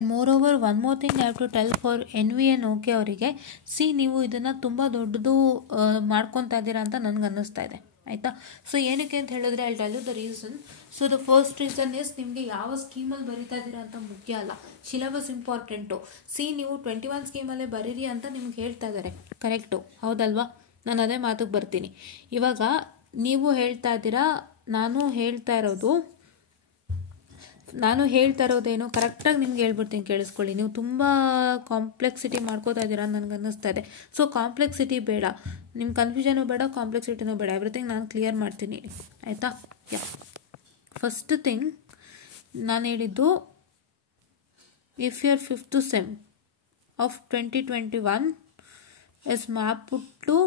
More over one more thing I have to tell for N V N okay ಅವರಿಗೆ, ನೀವು ಇದನ್ನು ತುಂಬ ದೊಡ್ಡದು ಮಾಡ್ಕೊತಾ ಇದ್ದೀರಾ ಅಂತ ನನಗೆ ಅನ್ನಿಸ್ತಾ ಇದೆ, ಆಯಿತಾ. ಸೊ ಏನಕ್ಕೆ ಅಂತ ಹೇಳಿದ್ರೆ I tell you the reason. So the first reason is ನಿಮಗೆ ಯಾವ ಸ್ಕೀಮಲ್ಲಿ ಬರಿತಾ ಇದ್ದೀರಾ ಅಂತ ಮುಖ್ಯ ಅಲ್ಲ, ಸಿಲೆಬಸ್ ಇಂಪಾರ್ಟೆಂಟು. ನೀವು 21 ಸ್ಕೀಮಲ್ಲೇ ಬರೀರಿ ಅಂತ ನಿಮ್ಗೆ ಹೇಳ್ತಾ ಇದ್ದಾರೆ, ಕರೆಕ್ಟು ಹೌದಲ್ವಾ. ನಾನು ಅದೇ ಮಾತಿಗೆ ಬರ್ತೀನಿ. ಇವಾಗ ನೀವು ಹೇಳ್ತಾ ಇದ್ದೀರಾ, ನಾನು ಹೇಳ್ತಾ ಇರೋದೇನು ಕರೆಕ್ಟಾಗಿ ನಿಮ್ಗೆ ಹೇಳ್ಬಿಡ್ತೀನಿ ಕೇಳಿಸ್ಕೊಳ್ಳಿ. ನೀವು ತುಂಬ ಕಾಂಪ್ಲೆಕ್ಸಿಟಿ ಮಾಡ್ಕೋತಾ ಇದ್ದೀರಾ ನನಗೆ ಅನ್ನಿಸ್ತಾ ಇದೆ. ಸೊ ಕಾಂಪ್ಲೆಕ್ಸಿಟಿ ಬೇಡ, ನಿಮ್ಮ ಕನ್ಫ್ಯೂಷನು ಬೇಡ, ಕಾಂಪ್ಲೆಕ್ಸಿಟಿನೂ ಬೇಡ, ಎವ್ರಿಥಿಂಗ್ ನಾನು ಕ್ಲಿಯರ್ ಮಾಡ್ತೀನಿ, ಆಯಿತಾ. ಫಸ್ಟ್ ಥಿಂಗ್ ನಾನು ಹೇಳಿದ್ದು, if your 5th sem of 2021 is mapped to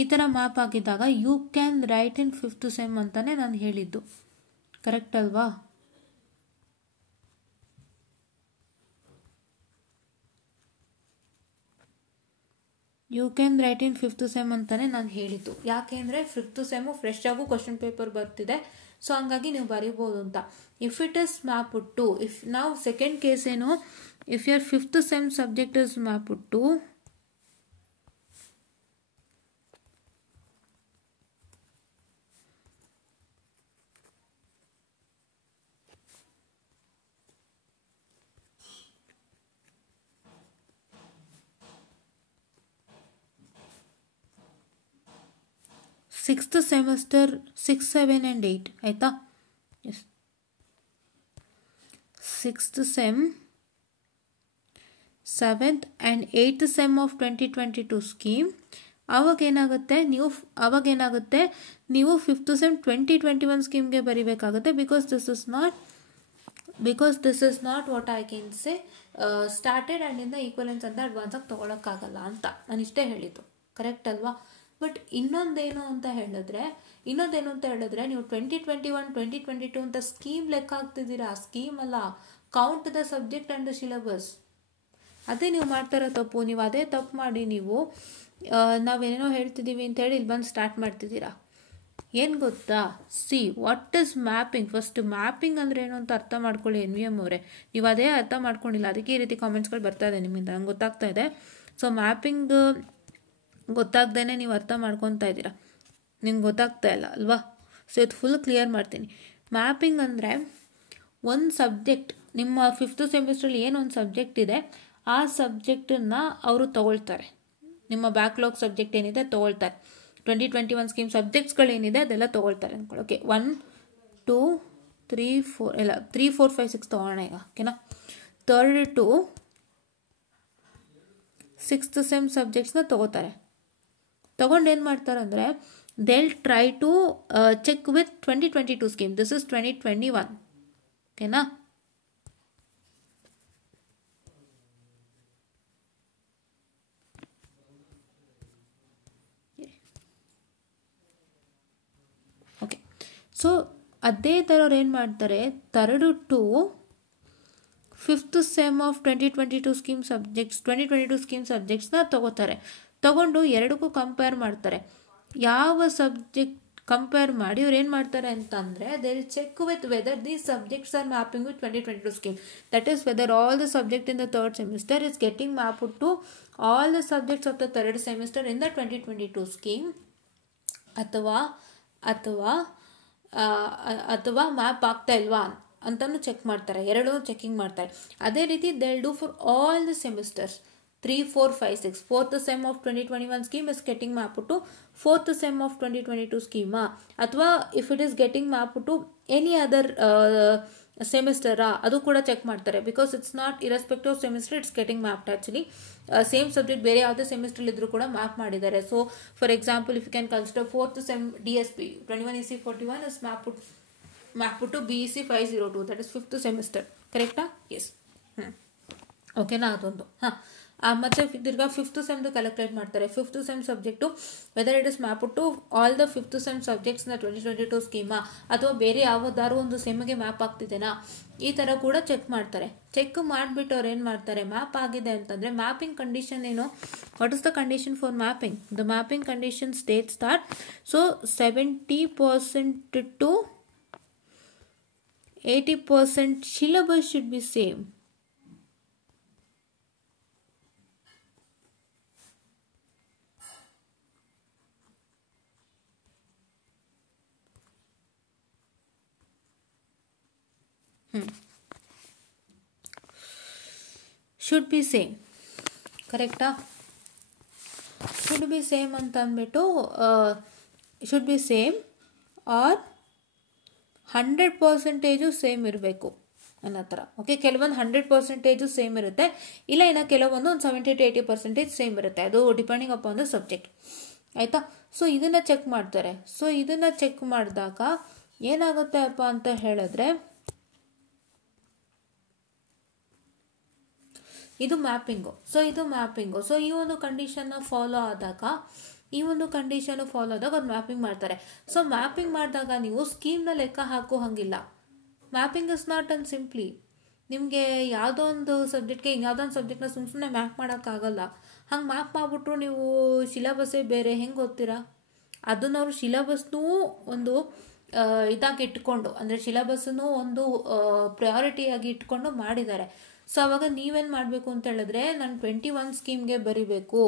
ಈ ಥರ ಮ್ಯಾಪ್ ಆಗಿದ್ದಾಗ you can write in 5th sem ಅಂತಾನೆ ನಾನು ಹೇಳಿದ್ದು, ಕರೆಕ್ಟ್ ಅಲ್ವಾ. You can write in 5th sem ಅಂತಾನೆ ನಾನು ಹೇಳಿದ್ದು. ಯಾಕೆಂದರೆ 5th ಸೆಮ್ಮು ಫ್ರೆಶ್ ಆಗು ಕ್ವಶನ್ ಪೇಪರ್ ಬರ್ತಿದೆ, ಸೊ ಹಂಗಾಗಿ ನೀವು ಬರೀಬೋದು ಅಂತ. If it is map to, if ನಾವು ಸೆಕೆಂಡ್ ಕೇಸ್ ಏನು, if your 5th sem subject is map to sixth semester 6, 7 and 8 ಆಯಿತಾ. Yes, 6th sem, 7th and 8th sem of 2022 scheme. ಅವಾಗೇನಾಗುತ್ತೆ ನೀವು 5th ಸೆಮ್ 2021 ಸ್ಕೀಮ್ಗೆ ಬರೀಬೇಕಾಗುತ್ತೆ. Because this is not what I can say started and ಇಂದ equivalence ಅಂತ ಅಡ್ವಾನ್ಸಾಗಿ ತೊಗೊಳಕ್ಕಾಗಲ್ಲ ಅಂತ ನಾನು ಇಷ್ಟೇ ಹೇಳಿದ್ದು, ಕರೆಕ್ಟ್ ಅಲ್ವಾ. ಬಟ್ ಇನ್ನೊಂದೇನು ಅಂತ ಹೇಳಿದ್ರೆ ನೀವು 2021, 2022 ಅಂತ ಸ್ಕೀಮ್ ಲೆಕ್ಕ ಹಾಕ್ತಿದ್ದೀರಾ. ಸ್ಕೀಮ್ ಅಲ್ಲ, count the subject and the syllabus. ಅದೇ ನೀವು ಮಾಡ್ತಾರೋ ತಪ್ಪು. ನೀವು ಅದೇ ತಪ್ಪು ಮಾಡಿ ನೀವು ನಾವೇನೇನೋ ಹೇಳ್ತಿದ್ದೀವಿ ಅಂತೇಳಿ ಇಲ್ಲಿ ಬಂದು ಸ್ಟಾರ್ಟ್ ಮಾಡ್ತಿದ್ದೀರಾ. ಏನು ಗೊತ್ತಾ, see what is mapping. First mapping ಅಂದರೆ ಏನು ಅಂತ ಅರ್ಥ ಮಾಡ್ಕೊಳ್ಳಿ NVM ಅವರೇ. ನೀವು ಅದೇ ಅರ್ಥ ಮಾಡ್ಕೊಂಡಿಲ್ಲ, ಅದಕ್ಕೆ ಈ ರೀತಿ ಕಾಮೆಂಟ್ಸ್ಗಳು ಬರ್ತಾ ಇದೆ ನಿಮ್ಮಿಂದ, ನಂಗೆ ಗೊತ್ತಾಗ್ತಾ ಇದೆ. ಸೊ ಮ್ಯಾಪಿಂಗ್ ಗೊತ್ತಾಗ್ದೇ ನೀವು ಅರ್ಥ ಮಾಡ್ಕೊತಾ ಇದ್ದೀರಾ, ನಿಮ್ಗೆ ಗೊತ್ತಾಗ್ತಾ ಇಲ್ಲ ಅಲ್ವಾ. ಸೊ ಇದು ಫುಲ್ ಕ್ಲಿಯರ್ ಮಾಡ್ತೀನಿ. ಮ್ಯಾಪಿಂಗ್ ಅಂದರೆ ಒಂದು ಸಬ್ಜೆಕ್ಟ್, ನಿಮ್ಮ 5th ಸೆಮಿಸ್ಟ್ರಲ್ಲಿ ಏನೊಂದು ಸಬ್ಜೆಕ್ಟ್ ಇದೆ, ಆ ಸಬ್ಜೆಕ್ಟನ್ನು ಅವರು ತೊಗೊಳ್ತಾರೆ. ನಿಮ್ಮ ಬ್ಯಾಕ್ಲಾಗ್ ಸಬ್ಜೆಕ್ಟ್ ಏನಿದೆ ತೊಗೊಳ್ತಾರೆ. 2021 ಸ್ಕೀಮ್ ಸಬ್ಜೆಕ್ಟ್ಸ್ಗಳೇನಿದೆ ಅದೆಲ್ಲ ತೊಗೊಳ್ತಾರೆ ಅಂದ್ಕೊಳ್ಳಿ. ಓಕೆ, 1, 2, 3, 4 ಎಲ್ಲ 3, 4, 5, 6 ತೊಗೊಳ್ಳೋಣ ಈಗ, ಓಕೆನಾ. 3rd to 6th ಸೆಮ್ ಸಬ್ಜೆಕ್ಟ್ಸ್ನ ತೊಗೋತಾರೆ. ತೊಗೊಂಡು ಏನು ಮಾಡ್ತಾರೆ ಅಂದರೆ, they'll try to check with 2022 scheme. This is 2021, ಓಕೆನಾ. ಓಕೆ, ಸೊ ಅದೇ ಥರ ಅವ್ರು ಏನು ಮಾಡ್ತಾರೆ, 3rd to 5th sem of 2022 scheme ಸಬ್ಜೆಕ್ಟ್ಸ್ನ ತೊಗೋತಾರೆ. ತೊಗೊಂಡು ಎರಡಕ್ಕೂ ಕಂಪೇರ್ ಮಾಡ್ತಾರೆ. ಯಾವ ಸಬ್ಜೆಕ್ಟ್ ಕಂಪೇರ್ ಮಾಡಿ ಅವ್ರು ಏನು ಮಾಡ್ತಾರೆ ಅಂತಂದರೆ, they will check with whether these subjects are mapping with 2022 scheme. That is whether all the subject in the 3rd semester is getting mapped to all the subjects of the 3rd semester in the 2022 scheme, ಅಥವಾ map ಆಗ್ತಾ ಇಲ್ವಾ ಅಂತಲೂ check ಮಾಡ್ತಾರೆ. ಎರಡೂ checking ಮಾಡ್ತಾರೆ. ಅದೇ ರೀತಿ they will do for all the semesters 3, 4, 5, 6. 4th sem of 2021 scheme is getting map to 4th sem of 2022 ಸ್ಕೀಮಾ, ಅಥವಾ if it is getting map to any other ಸೆಮಿಸ್ಟರಾ, ಅದು ಕೂಡ ಚೆಕ್ ಮಾಡ್ತಾರೆ. Because it's not irrespective of semester, it's getting mapped. Actually same subject ಬೇರೆ ಯಾವುದೇ ಸೆಮಿಸ್ಟ್ರಲ್ಲಿ ಇದ್ರೂ ಕೂಡ ಮ್ಯಾಪ್ ಮಾಡಿದ್ದಾರೆ. So for example, if you can consider 4th sem DSP 21 EC41 is map to BEC 502, that is 5th semester, ಕರೆಕ್ಟಾ. Yes. ಓಕೆನಾ, ಅದೊಂದು. ಮತ್ತು ತಿರ್ಗಾ ಫಿಫ್ತ್ ಸೆಮ್ದು ಕ್ಯಾಲ್ಕುಲೇಟ್ ಮಾಡ್ತಾರೆ. Fifth sem subject whether it is map to all the fifth sem ಸಬ್ಜೆಕ್ಟ್ಸ್ನ 2022 ಸ್ಕೀಮಾ ಅಥವಾ ಬೇರೆ ಯಾವುದಾದ್ರು ಒಂದು ಸೆಮ್ಗೆ ಮ್ಯಾಪ್ ಆಗ್ತಿದೆನಾ, ಈ ಥರ ಕೂಡ ಚೆಕ್ ಮಾಡ್ತಾರೆ. ಚೆಕ್ ಮಾಡಿಬಿಟ್ಟು ಅವ್ರು ಏನು ಮಾಡ್ತಾರೆ, ಮ್ಯಾಪ್ ಆಗಿದೆ ಅಂತಂದರೆ ಮ್ಯಾಪಿಂಗ್ ಕಂಡೀಷನ್ ಏನು, what is the condition for mapping? The mapping condition states that so 70% to 80% syllabus should be same. Should be same, ಕರೆಕ್ಟಾ? ಶುಡ್ ಬಿ ಸೇಮ್ ಅಂತ ಅಂದ್ಬಿಟ್ಟು should be same or 100% same ಇರಬೇಕು ಅನ್ನೋ ಥರ. Okay, ಕೆಲವೊಂದು 100% same ಇರುತ್ತೆ, ಇಲ್ಲ ಇನ್ನು ಕೆಲವೊಂದು ಒಂದು 70 to 80% ಸೇಮ್ ಇರುತ್ತೆ. ಅದು ಡಿಪೆಂಡಿಂಗ್ ಅಪಾನ್ ದ ಸಬ್ಜೆಕ್ಟ್, ಆಯಿತಾ? ಸೊ ಇದನ್ನು ಚೆಕ್ ಮಾಡ್ತಾರೆ. ಸೊ ಇದನ್ನು ಚೆಕ್ ಮಾಡಿದಾಗ ಏನಾಗುತ್ತೆ ಅಪ್ಪ ಅಂತ ಹೇಳಿದ್ರೆ, ಇದು ಮ್ಯಾಪಿಂಗು. ಸೊ ಈ ಒಂದು ಕಂಡೀಷನ್ನ ಫಾಲೋ ಆದಾಗ ಅವ್ರು ಮ್ಯಾಪಿಂಗ್ ಮಾಡ್ತಾರೆ. ಸೊ ಮ್ಯಾಪಿಂಗ್ ಮಾಡಿದಾಗ ನೀವು ಸ್ಕೀಮ್ನ ಲೆಕ್ಕ ಹಾಕೋ ಹಂಗಿಲ್ಲ. Mapping is not an simply ನಿಮಗೆ ಯಾವುದೋ ಒಂದು ಸಬ್ಜೆಕ್ಟ್ಗೆ ಯಾವುದೋ ಒಂದು ಸಬ್ಜೆಕ್ಟ್ನ ಸುಮ್ಮನೆ ಮ್ಯಾಪ್ ಮಾಡೋಕ್ಕಾಗಲ್ಲ. ಹಂಗೆ ಮ್ಯಾಪ್ ಮಾಡಿಬಿಟ್ರು ನೀವು ಸಿಲೆಬಸ್ಸೇ ಬೇರೆ ಹೆಂಗೆ ಓದ್ತೀರಾ? ಅದನ್ನು ಅವರು ಸಿಲೆಬಸ್ನೂ ಒಂದು ಇದಾಗಿ ಇಟ್ಕೊಂಡು, ಅಂದರೆ ಸಿಲೆಬಸ್ಸನ್ನು ಒಂದು ಪ್ರಯಾರಿಟಿಯಾಗಿ ಇಟ್ಕೊಂಡು ಮಾಡಿದ್ದಾರೆ. ಸೊ ಅವಾಗ ನೀವೇನು ಮಾಡಬೇಕು ಅಂತ ಹೇಳಿದ್ರೆ, ನಾನು 21 ಸ್ಕೀಮ್ಗೆ ಬರೀಬೇಕು,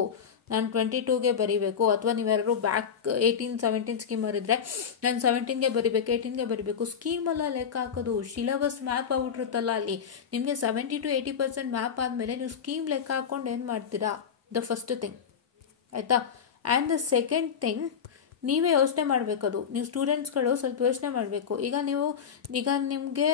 ನಾನು 22ಗೆ ಬರೀಬೇಕು, ಅಥವಾ ನೀವ್ಯಾರು ಬ್ಯಾಕ್ 18-17 ಸ್ಕೀಮರ್ ಇದ್ದರೆ ನಾನು 17ಗೆ ಬರೀಬೇಕು, 18ಗೆ ಬರೀಬೇಕು. ಸ್ಕೀಮೆಲ್ಲ ಲೆಕ್ಕ ಹಾಕೋದು, ಸಿಲೆಬಸ್ ಮ್ಯಾಪ್ ಆಗ್ಬಿಟ್ಟಿರುತ್ತಲ್ಲ ಅಲ್ಲಿ ನಿಮಗೆ 70 to 80% ಮ್ಯಾಪ್ ಆದಮೇಲೆ ನೀವು ಸ್ಕೀಮ್ ಲೆಕ್ಕ ಹಾಕ್ಕೊಂಡು ಏನು ಮಾಡ್ತೀರಾ? ದ ಫಸ್ಟ್ ಥಿಂಗ್, ಆಯಿತಾ? ಆ್ಯಂಡ್ ದ ಸೆಕೆಂಡ್ ಥಿಂಗ್, ನೀವೇ ಯೋಚನೆ ಮಾಡಬೇಕದು. ನೀವು ಸ್ಟೂಡೆಂಟ್ಸ್ಗಳು ಸ್ವಲ್ಪ ಯೋಚನೆ ಮಾಡಬೇಕು. ಈಗ ನಿಮಗೆ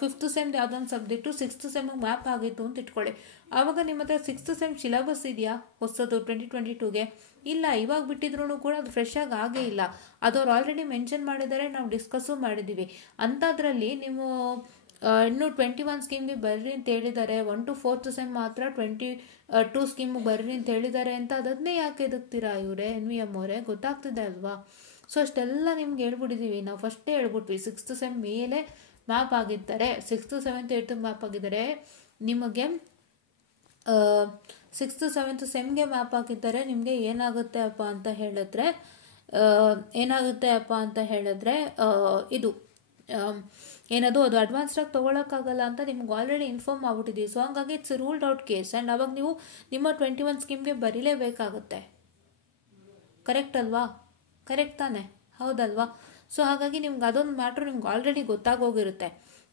5th ಸೆಮ್ ಯಾವುದೊಂದು ಸಬ್ಜೆಕ್ಟು 6th ಸೆಮ್ಗೆ ಮ್ಯಾಪ್ ಆಗಿತ್ತು ಅಂತ ಇಟ್ಕೊಳ್ಳಿ. ಆವಾಗ ನಿಮ್ಮ ಹತ್ರ 6th ಸೆಮ್ ಸಿಲೆಬಸ್ ಇದೆಯಾ ಹೊಸದು 2022ಗೆ? ಇಲ್ಲ. ಇವಾಗ ಬಿಟ್ಟಿದ್ರು ಕೂಡ ಅದು ಫ್ರೆಶ್ ಆಗೇ ಇಲ್ಲ. ಅದು ಅವ್ರು ಆಲ್ರೆಡಿ ಮೆನ್ಷನ್ ಮಾಡಿದ್ದಾರೆ, ನಾವು ಡಿಸ್ಕಸ್ಸು ಮಾಡಿದ್ದೀವಿ. ಅಂಥದ್ರಲ್ಲಿ ನೀವು ಇನ್ನೂ 21 ಸ್ಕೀಮ್ಗೆ ಬರ್ರಿ ಅಂತ ಹೇಳಿದ್ದಾರೆ, 1 to 4th ಸೆಮ್ ಮಾತ್ರ 22 ಸ್ಕೀಮಿಗೆ ಬರ್ರಿ ಅಂತ ಹೇಳಿದ್ದಾರೆ ಅಂತ ಅದನ್ನೇ ಯಾಕೆ ಎದುಕ್ತೀರಾ ಇವರೇ? NVM ಅವರೇ, ಗೊತ್ತಾಗ್ತಿದೆ ಅಲ್ವಾ? ಸೊ ಅಷ್ಟೆಲ್ಲ ನಿಮ್ಗೆ ಹೇಳ್ಬಿಟ್ಟಿದ್ದೀವಿ, ನಾವು ಫಸ್ಟೇ ಹೇಳ್ಬಿಟ್ವಿ. 6th ಸೆಮ್ ಮೇಲೆ ಮ್ಯಾಪ್ ಆಗಿದ್ದಾರೆ, 6th 7th 8th ಮ್ಯಾಪ್ ಆಗಿದ್ದಾರೆ. ನಿಮಗೆ 6th 7th ಸೆಮ್ಗೆ ಮ್ಯಾಪ್ ಆಗಿದ್ದಾರೆ. ನಿಮಗೆ ಏನಾಗುತ್ತೆ ಅಪ್ಪ ಅಂತ ಹೇಳಿದ್ರೆ ಇದು ಏನದು, ಅದು ಅಡ್ವಾನ್ಸ್ಡಾಗಿ ತೊಗೊಳಕ್ಕಾಗಲ್ಲ ಅಂತ ನಿಮ್ಗೆ ಆಲ್ರೆಡಿ ಇನ್ಫಾರ್ಮ್ ಆಗ್ಬಿಟ್ಟಿದ್ದೀವಿ. ಸೊ ಹಂಗಾಗಿ it's ruled out case. And ಅವಾಗ ನೀವು ನಿಮ್ಮ 21 ಸ್ಕೀಮ್ಗೆ ಬರೀಲೇಬೇಕಾಗುತ್ತೆ. ಕರೆಕ್ಟ್ ಅಲ್ವಾ? ಕರೆಕ್ಟ್ ತಾನೆ? ಹೌದಲ್ವಾ? ಸೊ ಹಾಗಾಗಿ ನಿಮ್ಗೆ ಅದೊಂದು ಮ್ಯಾಟ್ರ್ ನಿಮ್ಗೆ ಆಲ್ರೆಡಿ ಗೊತ್ತಾಗೋಗಿರುತ್ತೆ.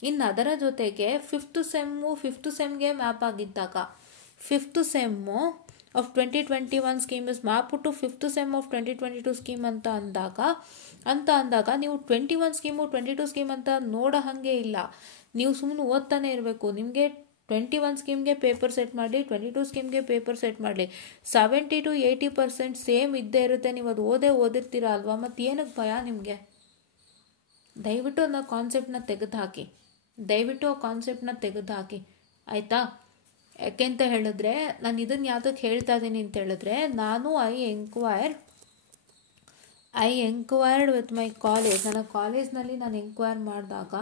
ಇನ್ನು ಅದರ ಜೊತೆಗೆ 5th ಸೆಮ್ಗೆ ಮ್ಯಾಪ್ ಆಗಿದ್ದಾಗ 5th sem of 2021 scheme is map to 5th sem of 2022 scheme ಅಂತ ಅಂದಾಗ ನೀವು 21 ಸ್ಕೀಮು 22 ಸ್ಕೀಮ್ ಅಂತ ನೋಡೋ ಹಾಗೆ ಇಲ್ಲ. ನೀವು ಸುಮ್ಮನೆ ಓದ್ತಾನೆ ಇರಬೇಕು. ನಿಮಗೆ 21 ಸ್ಕೀಮ್ಗೆ ಪೇಪರ್ ಸೆಟ್ ಮಾಡಲಿ, 22 ಸ್ಕೀಮ್ಗೆ ಪೇಪರ್ ಸೆಟ್ ಮಾಡಲಿ, 70 to 80% ಸೇಮ್ ಇದ್ದೇ ಇರುತ್ತೆ. ನೀವು ಅದು ಓದಿರ್ತೀರಾ ಅಲ್ವಾ? ಮತ್ತು ಏನಕ್ಕೆ ಭಯ ನಿಮಗೆ? ದಯವಿಟ್ಟು ಆ ಕಾನ್ಸೆಪ್ಟನ್ನ ತೆಗೆದು ಹಾಕಿ, ಆಯಿತಾ? ಯಾಕೆಂತ ಹೇಳಿದ್ರೆ, ನಾನು ಇದನ್ನು ಯಾವುದಕ್ಕೆ ಹೇಳ್ತಾ ಇದ್ದೀನಿ ಅಂತ ಹೇಳಿದ್ರೆ, ನಾನು ಐ ಎಂಕ್ವೈರ್ಡ್ ವಿತ್ ಮೈ ಕಾಲೇಜ್. ನನ್ನ ಕಾಲೇಜ್ನಲ್ಲಿ ನಾನು ಎಂಕ್ವೈರ್ ಮಾಡಿದಾಗ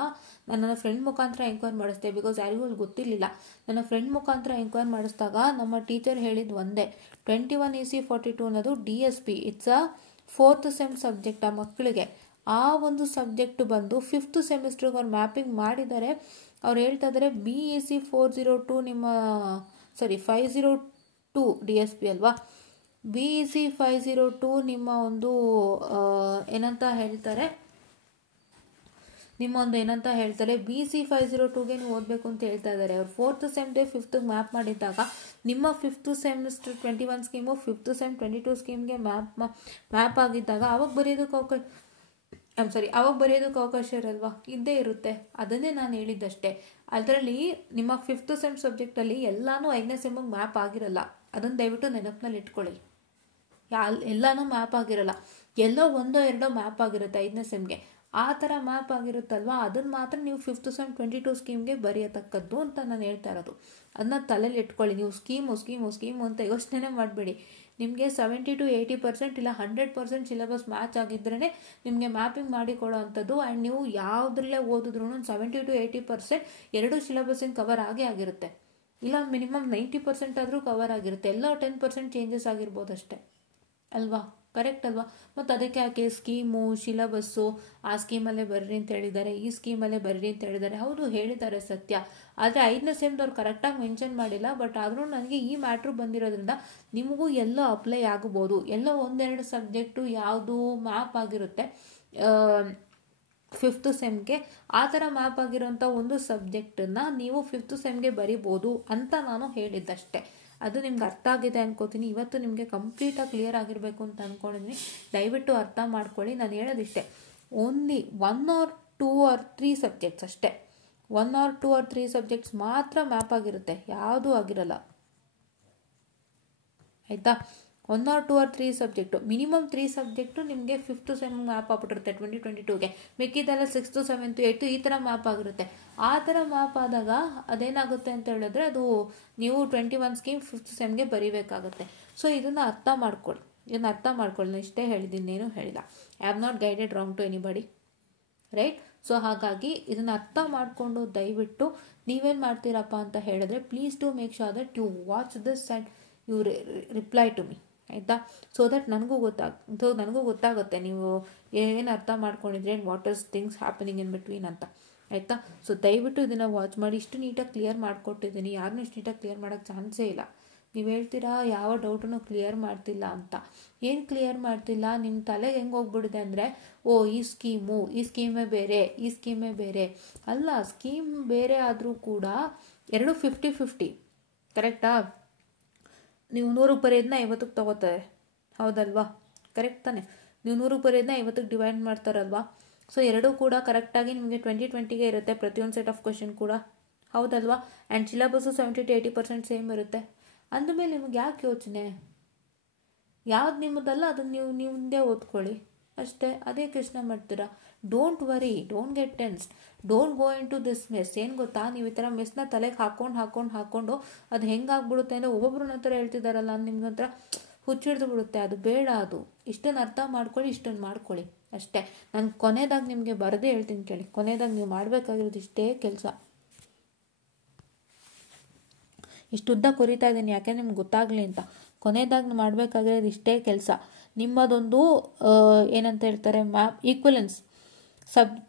ನನ್ನ ಫ್ರೆಂಡ್ ಮುಖಾಂತರ ಎಂಕ್ವೈರ್ ಮಾಡಿಸ್ದೆ. ಬಿಕಾಸ್ ಯಾರಿಗೂ ಗೊತ್ತಿರಲಿಲ್ಲ. ನನ್ನ ಫ್ರೆಂಡ್ ಮುಖಾಂತರ ಎಂಕ್ವೈರ್ ಮಾಡಿಸಿದಾಗ ನಮ್ಮ ಟೀಚರ್ ಹೇಳಿದ್ದು ಒಂದೇ, 21 EC42 ಅನ್ನೋದು DSP, it's a 4th sem subject. ಆ ಮಕ್ಕಳಿಗೆ ಆ ಒಂದು ಸಬ್ಜೆಕ್ಟ್ ಬಂದು 5th ಸೆಮಿಸ್ಟ್ರಿಗೆ ಅವ್ರು ಮ್ಯಾಪಿಂಗ್ ಮಾಡಿದ್ದಾರೆ. ಅವ್ರು ಹೇಳ್ತಾ ಇದ್ದಾರೆ BEC402 502 DSP ಅಲ್ವಾ? BEC502 ನಿಮ್ಮ ಒಂದು ಏನಂತ ಹೇಳ್ತಾರೆ, BEC502ಗೆ ನೀವು ಓದಬೇಕು ಅಂತ ಹೇಳ್ತಾ ಇದ್ದಾರೆ. ಅವ್ರು 4th ಸೆಮ್ಗೆ 5th ಮ್ಯಾಪ್ ಮಾಡಿದ್ದಾಗ ನಿಮ್ಮ 5th semester 21 scheme 5th sem 22 ಸ್ಕೀಮ್ಗೆ ಮ್ಯಾಪ್ ಆಗಿದ್ದಾಗ ಅವಾಗ ಬರೆಯೋದಕ್ಕೆ ಅವಕಾಶ ಇರಲ್ವಾ? ಇದ್ದೇ ಇರುತ್ತೆ. ಅದನ್ನೇ ನಾನು ಹೇಳಿದ್ದಷ್ಟೇ. ಅದರಲ್ಲಿ ನಿಮ್ಮ 5th ಸೆಮ್ ಸಬ್ಜೆಕ್ಟಲ್ಲಿ ಎಲ್ಲನೂ 5ನೇ ಸೆಮ್ಮಿಗೆ ಮ್ಯಾಪ್ ಆಗಿರಲ್ಲ. ಅದನ್ನು ದಯವಿಟ್ಟು ನೆನಪಿನಲ್ಲಿ ಇಟ್ಕೊಳ್ಳಿ. ಎಲ್ಲನೂ ಮ್ಯಾಪ್ ಆಗಿರಲ್ಲ, ಎಲ್ಲೋ ಒಂದೋ ಎರಡೋ ಮ್ಯಾಪ್ ಆಗಿರುತ್ತೆ 5ನೇ ಸೆಮ್ಗೆ. ಆ ಥರ ಮ್ಯಾಪ್ ಆಗಿರುತ್ತಲ್ವ ಅದನ್ನು ಮಾತ್ರ ನೀವು 5th ಸೆಮ್ 22 ಸ್ಕೀಮ್ಗೆ ಬರೆಯತಕ್ಕದ್ದು ಅಂತ ನಾನು ಹೇಳ್ತಾ ಇರೋದು. ಅದನ್ನ ತಲೆಯಲ್ಲಿ ಇಟ್ಕೊಳ್ಳಿ. ನೀವು ಸ್ಕೀಮು ಅಂತ ಯೋಚನೆ ಮಾಡಬೇಡಿ. ನಿಮಗೆ 70 to 80% ಇಲ್ಲ 100% ಸಿಲೆಬಸ್ ಮ್ಯಾಚ್ ಆಗಿದ್ರೇ ನಿಮಗೆ ಮ್ಯಾಪಿಂಗ್ ಮಾಡಿ ಕೊಡೋ ಅಂಥದ್ದು. ಆ್ಯಂಡ್ ನೀವು ಯಾವುದ್ರಲ್ಲೇ ಓದಿದ್ರು 70 to 80% ಎರಡು ಸಿಲೆಬಸ್ಸಿನ ಕವರ್ ಆಗಿರುತ್ತೆ. ಇಲ್ಲ ಮಿನಿಮಮ್ 90% ಆದರೂ ಕವರ್ ಆಗಿರುತ್ತೆ. ಎಲ್ಲ 10% ಚೇಂಜಸ್ ಆಗಿರ್ಬೋದು ಅಷ್ಟೇ ಅಲ್ವಾ? ಕರೆಕ್ಟ್ ಅಲ್ವಾ? ಮತ್ತು ಅದಕ್ಕೆ ಯಾಕೆ ಸ್ಕೀಮು ಸಿಲೆಬಸ್ಸು ಆ ಸ್ಕೀಮಲ್ಲೇ ಬರ್ರಿ ಅಂತ ಹೇಳಿದ್ದಾರೆ, ಈ ಸ್ಕೀಮಲ್ಲೇ ಬರ್ರಿ ಅಂತ ಹೇಳಿದ್ದಾರೆ. ಹೌದು ಹೇಳಿದ್ದಾರೆ ಸತ್ಯ. ಆದರೆ 5ನೇ ಸೆಮ್ದವ್ರು ಕರೆಕ್ಟಾಗಿ ಮೆನ್ಷನ್ ಮಾಡಿಲ್ಲ. ಬಟ್ ಆದರೂ ನನಗೆ ಈ ಮ್ಯಾಟ್ರು ಬಂದಿರೋದ್ರಿಂದ ನಿಮಗೂ ಎಲ್ಲ ಅಪ್ಲೈ ಆಗ್ಬೋದು. ಎಲ್ಲ ಒಂದೆರಡು ಸಬ್ಜೆಕ್ಟು ಯಾವುದು ಮ್ಯಾಪ್ ಆಗಿರುತ್ತೆ 5th ಸೆಮ್ಗೆ, ಆ ಥರ ಮ್ಯಾಪ್ ಆಗಿರೋಂಥ ಒಂದು ಸಬ್ಜೆಕ್ಟನ್ನು ನೀವು 5th ಸೆಮ್ಗೆ ಬರಿಬೋದು ಅಂತ ನಾನು ಹೇಳಿದ್ದಷ್ಟೇ. ಅದು ನಿಮ್ಗೆ ಅರ್ಥ ಆಗಿದೆ ಅನ್ಕೋತೀನಿ. ಇವತ್ತು ನಿಮಗೆ ಕಂಪ್ಲೀಟಾಗಿ ಕ್ಲಿಯರ್ ಆಗಿರಬೇಕು ಅಂತ ಅಂದ್ಕೊಂಡಿದ್ದೀನಿ. ದಯವಿಟ್ಟು ಅರ್ಥ ಮಾಡ್ಕೊಳ್ಳಿ. ನಾನು ಹೇಳೋದಿಷ್ಟೇ, ಓನ್ಲಿ 1 or 2 or 3 ಸಬ್ಜೆಕ್ಟ್ಸ್ ಅಷ್ಟೇ. 1 or 2 or 3 ಸಬ್ಜೆಕ್ಟ್ಸ್ ಮಾತ್ರ ಮ್ಯಾಪ್ ಆಗಿರುತ್ತೆ, ಯಾವುದೂ ಆಗಿರಲ್ಲ. ಆಯಿತಾ? 1 or 2 or 3 subject, minimum 3 subject ನಿಮಗೆ 5th sem map ಆಗ್ಬಿಟ್ಟಿರುತ್ತೆ 2022ಗೆ. ಮಿಕ್ಕಿದೆಲ್ಲ 6th 7th 8th ಈ ಥರ ಮ್ಯಾಪ್ ಆಗಿರುತ್ತೆ. ಆ ಥರ ಮ್ಯಾಪ್ ಆದಾಗ ಅದೇನಾಗುತ್ತೆ ಅಂತ ಹೇಳಿದ್ರೆ ಅದು ನೀವು 21 ಸ್ಕೀಮ್ 5th ಸೆಮ್ಗೆ ಬರೀಬೇಕಾಗುತ್ತೆ. ಸೊ ಇದನ್ನು ಅರ್ಥ ಮಾಡ್ಕೊಳ್ಳಿ. ನಾನು ಇಷ್ಟೇ ಹೇಳಿದ್ದೀನಿ, ಏನೂ ಹೇಳಿಲ್ಲ. I have not guided wrong to anybody, right? So ಹಾಗಾಗಿ ಇದನ್ನು ಅರ್ಥ ಮಾಡಿಕೊಂಡು ದಯವಿಟ್ಟು ನೀವೇನು ಮಾಡ್ತೀರಪ್ಪ ಅಂತ ಹೇಳಿದ್ರೆ, please to make sure that you watch this and you reply to me, ಆಯಿತಾ? ಸೊ ದಟ್ ನನಗೂ ಗೊತ್ತಾಗುತ್ತೆ ನೀವು ಏನು ಅರ್ಥ ಮಾಡ್ಕೊಂಡಿದ್ರೆ and what is things happening in between ಅಂತ, ಆಯಿತಾ? ಸೊ ದಯವಿಟ್ಟು ಇದನ್ನು ವಾಚ್ ಮಾಡಿ. ಇಷ್ಟು ನೀಟಾಗಿ ಕ್ಲಿಯರ್ ಮಾಡಿಕೊಟ್ಟಿದ್ದೀನಿ. ಯಾರನ್ನೂ ಇಷ್ಟು ನೀಟಾಗಿ ಕ್ಲಿಯರ್ ಮಾಡೋಕ್ಕೆ ಚಾನ್ಸೇ ಇಲ್ಲ. ನೀವು ಹೇಳ್ತೀರಾ ಯಾವ ಡೌಟನ್ನು ಕ್ಲಿಯರ್ ಮಾಡ್ತಿಲ್ಲ ಅಂತ. ಏನು ಕ್ಲಿಯರ್ ಮಾಡ್ತಿಲ್ಲ? ನಿಮ್ಮ ತಲೆಗೆ ಹೆಂಗೆ ಹೋಗ್ಬಿಡಿದೆ ಅಂದರೆ, ಈ ಸ್ಕೀಮೇ ಬೇರೆ ಅಲ್ಲ. ಸ್ಕೀಮ್ ಬೇರೆ ಆದರೂ ಕೂಡ ಎರಡು 50-50, ಕರೆಕ್ಟಾ? ನೀವು 100ಕ್ಕೆ ಬರೆಯೋದನ್ನ 50ಕ್ಕೆ ತೊಗೋತಾರೆ, ಹೌದಲ್ವಾ? ಕರೆಕ್ಟ್ ತಾನೆ? ನೀವು 100ಕ್ಕೆ ಬರೆಯೋದನ್ನ 50ಕ್ಕೆ ಡಿವೈಡ್ ಮಾಡ್ತಾರಲ್ವಾ? ಸೊ ಎರಡೂ ಕೂಡ ಕರೆಕ್ಟಾಗಿ ನಿಮಗೆ 2020ಗೆ ಇರುತ್ತೆ ಪ್ರತಿಯೊಂದು ಸೆಟ್ ಆಫ್ ಕ್ವಶನ್ ಕೂಡ, ಹೌದಲ್ವಾ? ಆ್ಯಂಡ್ ಸಿಲೆಬಸ್ಸು 70 to 80% ಸೇಮ್ ಇರುತ್ತೆ. ಅಂದಮೇಲೆ ನಿಮ್ಗೆ ಯಾಕೆ ಯೋಚನೆ? ಯಾವ್ದು ನಿಮ್ಮದಲ್ಲ ಅದನ್ನು ನೀವು ಮುಂದೆ ಓದ್ಕೊಳ್ಳಿ ಅಷ್ಟೇ. ಅದೇ ಯೋಚನೆ ಮಾಡ್ತೀರಾ. Don't worry, don't get tensed, don't go into this mess. ಏನು ಗೊತ್ತಾ, ನೀವು ಈ ಥರ ಮೆಸ್ನ ತಲೆಗೆ ಹಾಕೊಂಡು ಅದು ಹೆಂಗಾಗ್ಬಿಡುತ್ತೆ ಅಂದರೆ, ಒಬ್ಬೊಬ್ರು ನಂತರ ಹೇಳ್ತಿದ್ದಾರಲ್ಲ ನಿಮ್ಗೆ ಒಂಥರ ಹುಚ್ಚಿಡ್ದು ಬಿಡುತ್ತೆ. ಅದು ಬೇಡ. ಅದು ಇಷ್ಟನ್ನು ಅರ್ಥ ಮಾಡ್ಕೊಳ್ಳಿ, ಇಷ್ಟನ್ನು ಮಾಡ್ಕೊಳ್ಳಿ ಅಷ್ಟೇ. ನಾನು ಕೊನೆಯದಾಗಿ ನಿಮಗೆ ಬರದೇ ಹೇಳ್ತೀನಿ ಕೇಳಿ. ಕೊನೆಯದಾಗಿ ನೀವು ಮಾಡಬೇಕಾಗಿರೋದು ಇಷ್ಟೇ ಕೆಲಸ. ಇಷ್ಟುದ್ದ ಕುರಿತಾ ಇದ್ದೀನಿ ಯಾಕೆ ನಿಮ್ಗೆ ಗೊತ್ತಾಗಲಿ ಅಂತ. ಕೊನೆಯದಾಗಿ ಮಾಡಬೇಕಾಗಿರೋದು ಇಷ್ಟೇ ಕೆಲಸ. ನಿಮ್ಮದೊಂದು ಏನಂತ ಹೇಳ್ತಾರೆ ಈಕ್ವಲೆನ್ಸ್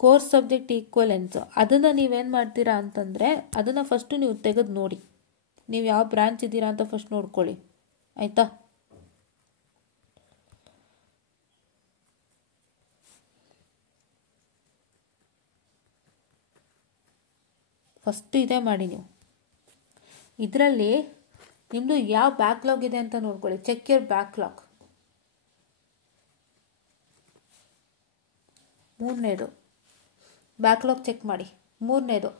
ಕೋರ್ಸ್ ಸಬ್ಜೆಕ್ಟ್ ಈಕ್ವಲೆನ್ಸ್, ಅದನ್ನು ನೀವೇನು ಮಾಡ್ತೀರಾ ಅಂತಂದರೆ ಅದನ್ನು ಫಸ್ಟು ನೀವು ತೆಗೆದು ನೋಡಿ. ನೀವು ಯಾವ ಬ್ರಾಂಚ್ ಇದ್ದೀರಾ ಅಂತ ಫಸ್ಟ್ ನೋಡ್ಕೊಳ್ಳಿ, ಆಯಿತಾ? ಫಸ್ಟ್ ಇದೇ ಮಾಡಿ. ನೀವು ಇದರಲ್ಲಿ ನಿಮ್ಮದು ಯಾವ ಬ್ಯಾಕ್ಲಾಗ್ ಇದೆ ಅಂತ ನೋಡ್ಕೊಳ್ಳಿ. Check your backlog. 3ನೇದು ಬ್ಯಾಕ್ಲಾಗ್ ಚೆಕ್ ಮಾಡಿ. 3ನೇದು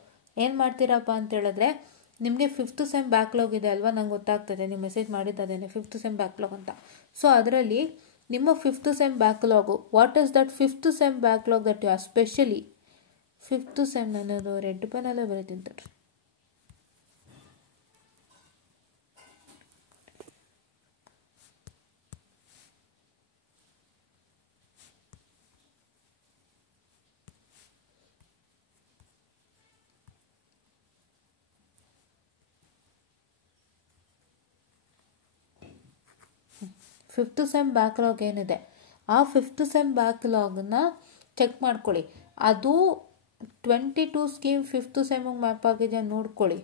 ಏನು ಮಾಡ್ತೀರಪ್ಪ ಅಂತ ಹೇಳಿದ್ರೆ, ನಿಮಗೆ 5th ಸೆಮ್ ಬ್ಯಾಕ್ಲಾಗ್ ಇದೆ ಅಲ್ವಾ? ನಂಗೆ ಗೊತ್ತಾಗ್ತದೆ, ನೀವು ಮೆಸೇಜ್ ಮಾಡಿದ್ದೇನೆ 5th ಸೆಮ್ ಬ್ಯಾಕ್ಲಾಗ್ ಅಂತ. ಸೊ ಅದರಲ್ಲಿ ನಿಮ್ಮ 5th sem backlog, what is that 5th sem backlog that you are specially 5th sem, ನನ್ನದು ರೆಡ್ ಪೆನ್ನಲ್ಲೇ ಬರೀತೀನಿ ತಡ್ರಿ. ಫಿಫ್ತ್ ಸೆಮ್ ಬ್ಯಾಕ್ಲಾಗ್ ಏನಿದೆ ಆ 5th ಸೆಮ್ ಬ್ಯಾಕ್ಲಾಗ್ನ ಚೆಕ್ ಮಾಡ್ಕೊಳ್ಳಿ. ಅದು 22 ಸ್ಕೀಮ್ 5th ಸೆಮ್ಗೆ ಮ್ಯಾಪ್ ಆಗಿದೆ ನೋಡ್ಕೊಳ್ಳಿ.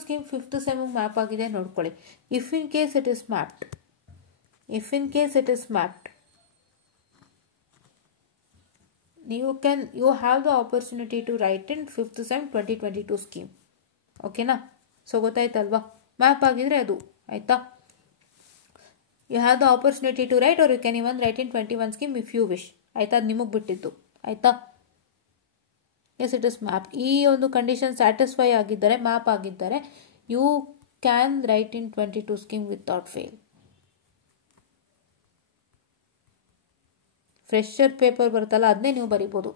ಸ್ಕೀಮ್ 5th ಸೆಮ್ಗೆ ಮ್ಯಾಪ್ ಆಗಿದೆ ನೋಡ್ಕೊಳ್ಳಿ. If in case it is mapped, you have the opportunity to write in 5th sem 2022 scheme. ಓಕೆನಾ? ಸೊ ಗೊತ್ತಾಯ್ತಲ್ವಾ? ಮ್ಯಾಪ್ ಆಗಿದ್ರೆ ಅದು ಆಯ್ತಾ? You have the opportunity to write, or you can even write in 21 scheme if you wish. ಆಯಿತಾ, ಅದು ನಿಮಗೆ ಬಿಟ್ಟಿದ್ದು. ಆಯಿತಾ, S it is map. ಈ ಒಂದು ಕಂಡೀಷನ್ ಸ್ಯಾಟಿಸ್ಫೈ ಆಗಿದ್ದರೆ, ಮ್ಯಾಪ್ ಆಗಿದ್ದರೆ, you can write in 22 scheme without fail. Fresher paper ಬರುತ್ತಲ್ಲ, ಅದನ್ನೇ ನೀವು ಬರಿಬೋದು.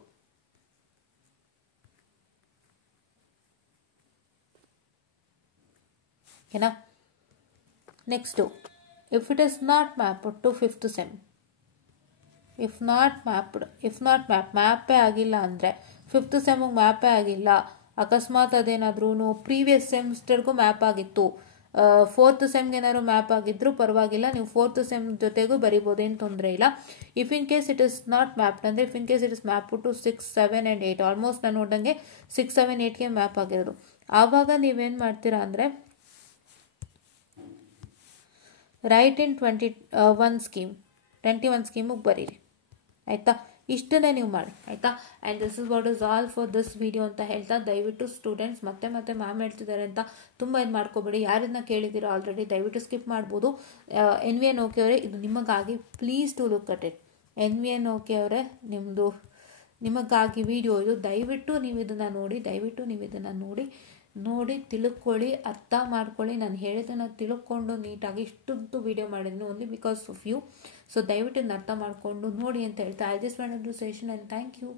ಓಕೆನಾ. Next, if it is not mapped to 5th sem, if not ಮ್ಯಾಪೇ ಆಗಿಲ್ಲ ಅಂದರೆ, 5th ಸೆಮ್ಗೆ ಮ್ಯಾಪೇ ಆಗಿಲ್ಲ, ಅಕಸ್ಮಾತ್ ಅದೇನಾದ್ರೂ ಪ್ರೀವಿಯಸ್ ಸೆಮಿಸ್ಟರ್ಗೂ ಮ್ಯಾಪ್ ಆಗಿತ್ತು, 4th ಸೆಮ್ಗೆ ಏನಾದ್ರು ಮ್ಯಾಪ್ ಆಗಿದ್ರು ಪರವಾಗಿಲ್ಲ, ನೀವು 4th ಸೆಮ್ ಜೊತೆಗೂ ಬರಿಬೋದು, ಏನು ತೊಂದರೆ ಇಲ್ಲ. If in case it is not mapped ಅಂದರೆ, if in case it is map to 6, 7 and 8, almost ನಾನು ನೋಡಿದಂಗೆ 6, 7, 8ಗೆ ಮ್ಯಾಪ್ ಆಗಿರೋದು. ಆವಾಗ ನೀವೇನು ಮಾಡ್ತೀರಾ ಅಂದರೆ, ರೈಟ್ ಇನ್ 21 ಸ್ಕೀಮಿಗೆ ಬರೀರಿ. ಆಯಿತಾ, ಇಷ್ಟನ್ನೇ ನೀವು ಮಾಡಿ. ಆಯಿತಾ, and this is what is all for this video ಅಂತ ಹೇಳ್ತಾ, ದಯವಿಟ್ಟು ಸ್ಟೂಡೆಂಟ್ಸ್ ಮತ್ತೆ ಮ್ಯಾಮ್ ಹೇಳ್ತಿದ್ದಾರೆ ಅಂತ ತುಂಬ ಇದು ಮಾಡ್ಕೋಬೇಡಿ. ಯಾರನ್ನ ಕೇಳಿದ್ದೀರೋ ಆಲ್ರೆಡಿ ದಯವಿಟ್ಟು ಸ್ಕಿಪ್ ಮಾಡ್ಬೋದು. NVN-OK ಅವರೇ, ಇದು ನಿಮಗಾಗಿ, please to look at it. NVN-OK ಅವರೇ, ನಿಮಗಾಗಿ ವಿಡಿಯೋ ಇದು. ದಯವಿಟ್ಟು ನೀವು ಇದನ್ನು ನೋಡಿ ತಿಳ್ಕೊಳ್ಳಿ, ಅರ್ಥ ಮಾಡ್ಕೊಳ್ಳಿ. ನಾನು ಹೇಳಿದ್ದನ್ನು ತಿಳ್ಕೊಂಡು ನೀಟಾಗಿ ಇಷ್ಟೊಂದು ವಿಡಿಯೋ ಮಾಡಿದ್ದೀನಿ only because of you. So ದಯವಿಟ್ಟು ಅರ್ಥ ಮಾಡಿಕೊಂಡು ನೋಡಿ ಅಂತ ಹೇಳ್ತಾ, I just want to session and thank you.